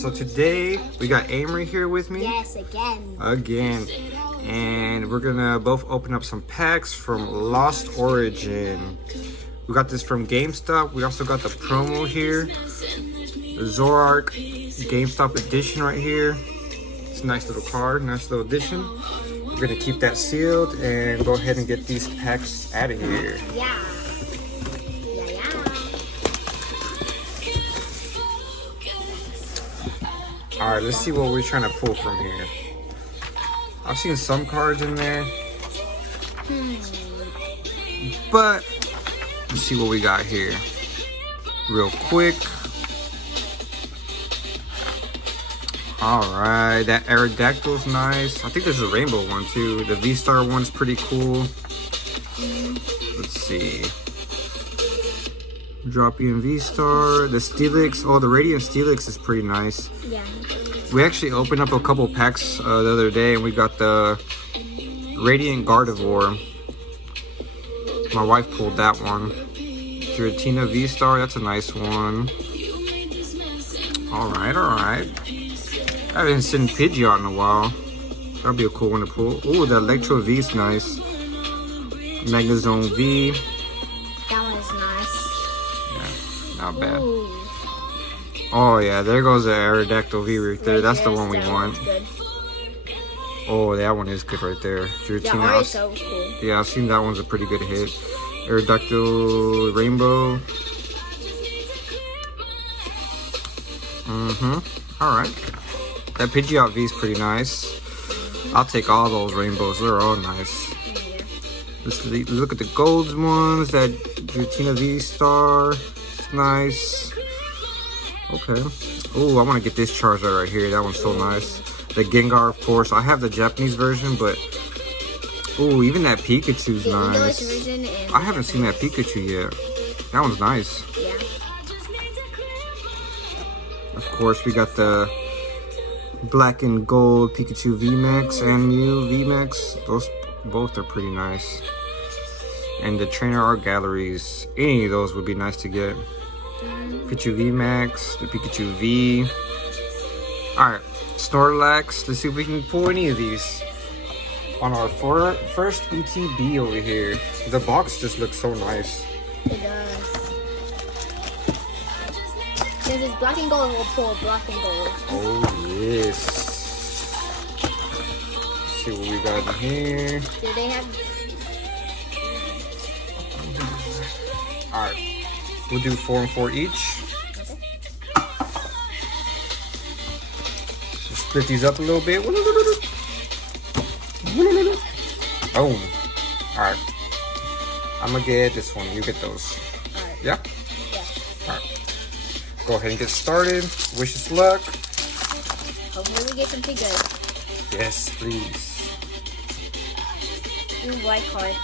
So today we got Amory here with me. Yes, again. And we're gonna both open up some packs from Lost Origin. We got this from GameStop. We also got the promo here, the Zorark GameStop edition right here. It's a nice little card, nice little edition. We're gonna keep that sealed and go ahead and get these packs out of here. Yeah. Alright, let's see what we're trying to pull from here. I've seen some cards in there. But let's see what we got here. Real quick. Alright, that Aerodactyl's nice. I think there's a rainbow one too. The V-Star one's pretty cool. Let's see. Dropian V-Star. The Steelix. Oh, the Radiant Steelix is pretty nice. Yeah. We actually opened up a couple packs the other day and we got the Radiant Gardevoir. My wife pulled that one. Giratina V-Star, that's a nice one. Alright. I haven't seen Pidgeot in a while. That'll be a cool one to pull. Ooh, the Electro V's nice. Magnezone V. That one's nice. Yeah, not bad. Ooh. Oh yeah, there goes the Aerodactyl V right there. That's the one we want. Good. Oh, that one is good right there. Giratina. That art is so cool. Yeah, I've seen that one's a pretty good hit. Aerodactyl Rainbow. Alright. That Pidgeot V is pretty nice. I'll take all those rainbows. They're all nice. Yeah. Let's look at the golds ones. That Giratina V-Star. It's nice. Okay. Oh, I want to get this Charizard right here. That one's so nice. The Gengar, of course. I have the Japanese version, but oh, even that Pikachu's nice. I haven't seen that Pikachu yet. That one's nice. Yeah. Of course, we got the black and gold Pikachu VMAX and Mew VMAX. Those both are pretty nice. And the Trainer Art Galleries. Any of those would be nice to get. Pikachu VMAX, the Pikachu V. Alright, Snorlax. Let's see if we can pull any of these. On our first ETB over here. The box just looks so nice. It does. Because it's black and gold, we'll pull black and gold. Oh, yes. Let's see what we got in here. Do they have... Alright. We'll do 4 and 4 each. Okay. We'll split these up a little bit. Oh. Alright. I'm gonna get this one. You get those. Alright. Yeah? Yeah. Alright. Go ahead and get started. Wish us luck. Hopefully we get something good. Yes, please. Ooh, white card.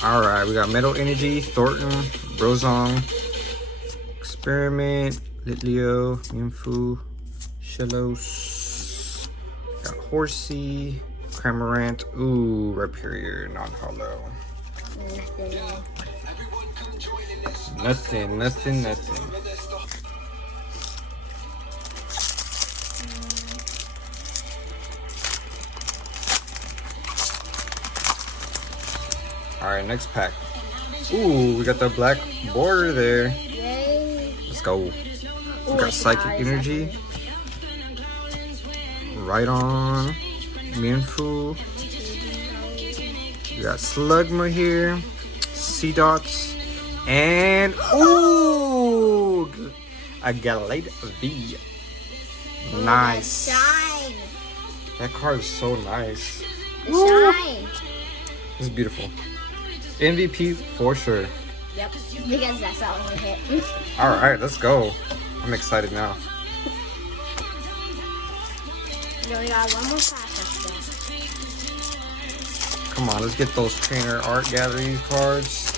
Alright, we got Metal Energy, Thornton, Brozong, Experiment, Litleo, Minfu, Shellos, got Horsey, Cramorant, ooh, Rhyperior, non-hollow. Nothing. Alright, next pack. Ooh, we got the black border there. Yay. Let's go. Ooh, We got Psychic Energy. Right on. Minfu. We got Slugma here. Seedots. And ooh! A Galate V. Nice. Shine. That card is so nice. The shine. It's beautiful. MVP for sure. Yep. Because that's all we hit. Alright, let's go. I'm excited now. We only got one more pack after that. Come on, let's get those Trainer Art Galleries cards.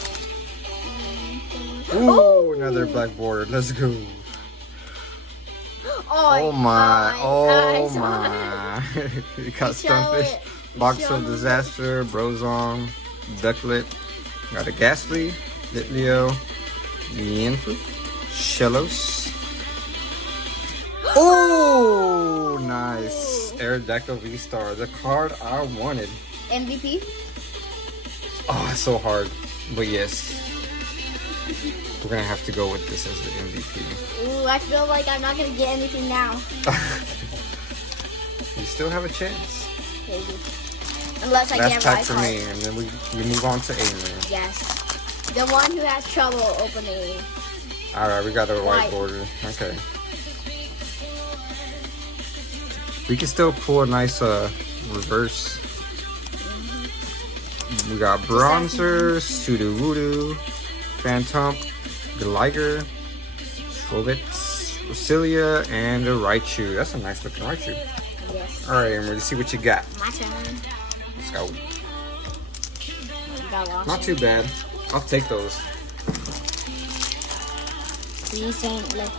Ooh, another black border. Let's go. Oh my. Oh my. You got Stunfish, Boxel Disaster, Brozong, Ducklet. Got a Ghastly, Litleo, Mienfoo, Shellos, Oh, nice. Aerodactyl V-Star, the card I wanted. MVP? Oh, it's so hard. But yes. We're going to have to go with this as the MVP. Ooh, I feel like I'm not going to get anything now. You still have a chance. Maybe. Unless I Last get pack right for card. me, and then we move on to Amy. Yes. The one who has trouble opening. Alright, we got a white White. border. Okay. We can still pull a nice reverse. We got Bronzer, Sudowoodo, Phantom, Gligar, Skolvitz, Roselia, and a Raichu. That's a nice looking Raichu. Yes. Alright, Emery, let's see what you got. My turn. Let's go. Got lost. Not too bad. I'll take those. These ain't like.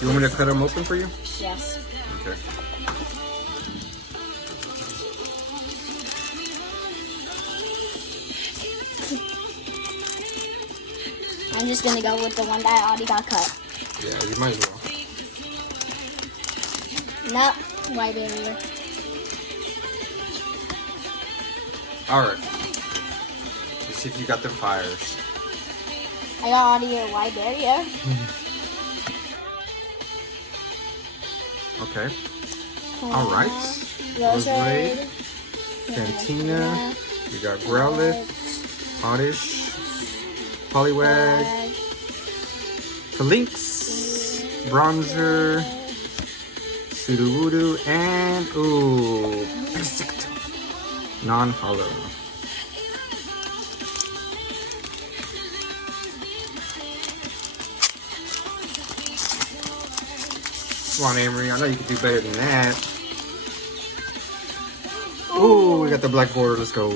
You want me to cut them open for you? Yes. Okay. I'm just gonna go with the one that I already got cut. Yeah, you might as well. Nope. White barrier. Alright. Let's see if you got them fires. I got already a white barrier. Okay. Alright. Roserade. Fantina. We got Growlithe, Oddish, Poliwag, Falinx, Bronzer, Sudowoodo, and ooh, Insect. Non-hollow. Come on, Amory. I know you can do better than that. Ooh, we got the black border. Let's go.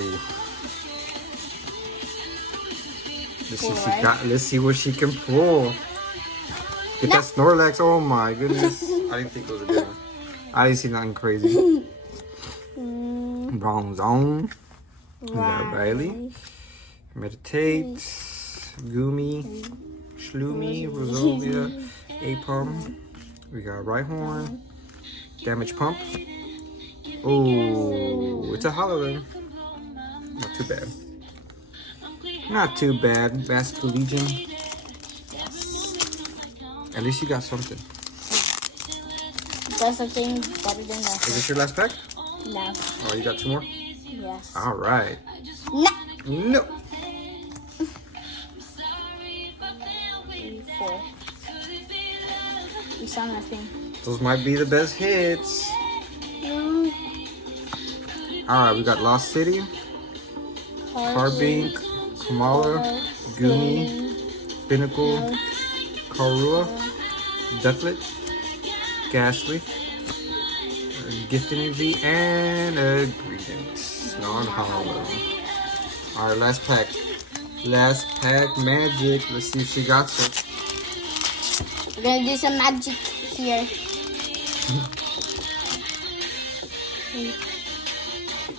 Let's see what she can pull. Get that Snorlax. Oh my goodness. I didn't think it was a good one. I didn't see nothing crazy. Wrong zone. We got Riley. Meditate. Gumi. Shloomy. Roselia. Apom. We got Rhyhorn. Damage Pump. Oh, it's a hollow then. Not too bad. Not too bad, Vascular Legion. Yes. At least you got something. Does something better than Is nothing. this your last pack? No. Oh, you got two more? Yes. Alright. No. No. 3, 4. We saw nothing. Those might be the best hits. Alright, we got Lost City, Carbink, Kamala, Gumi, Pinnacle, Karua, Ducklet, Ghastly, Gift Energy, and a Greedent. Non-hollow. Alright, last pack. Last pack magic. Let's see if she got it. We're gonna do some magic here.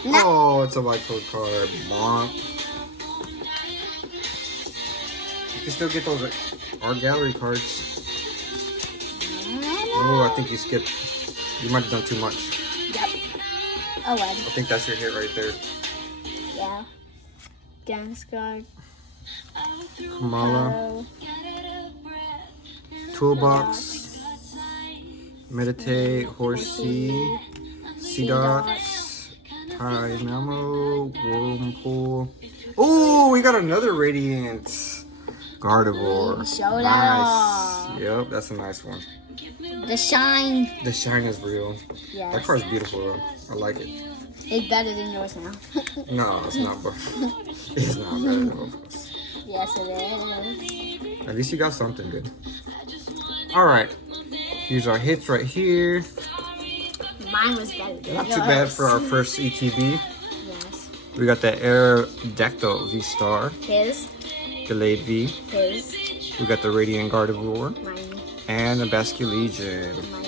No. Oh, it's a white code card. Bonk. You can still get those art gallery cards. Oh, I think you skipped. You might have done too much. Yep. Oh well. I think that's your hit right there. Yeah. Dance card. Kamala. Toolbox. Meditate. Horsey. Seedots. Dynamo. Whirlpool. Oh, we got another Radiant. Gardevoir. Showdown. Nice. Yep, that's a nice one. The shine. The shine is real. Yes. That card's beautiful though. I like it. It's better than yours now. No, it's not. But it's not better than both of us. Yes, it is. At least you got something good. All right. Here's our hits right here. Mine was better than Not yours. too bad for our first ETB. Yes. We got the Aerodactyl V-Star, His. Delayed V. His. We got the Radiant Gardevoir Mine. and the Basculegion. Mine.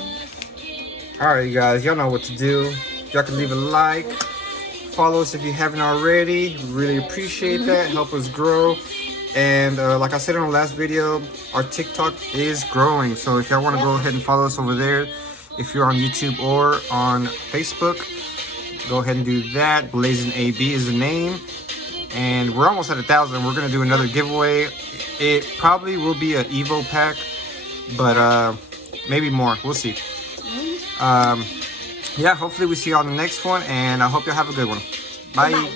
All right, you guys, y'all know what to do. Y'all can leave a like, follow us if you haven't already. Really appreciate that. Help us grow. And like I said in the last video, our TikTok is growing. So if y'all want to go ahead and follow us over there, If you're on YouTube or on Facebook, go ahead and do that. Blazing AB is the name. And we're almost at 1,000. We're going to do another giveaway. It probably will be an Evo pack, but maybe more. We'll see. Yeah, hopefully we see you on the next one, and I hope you'll have a good one. Bye. Bye.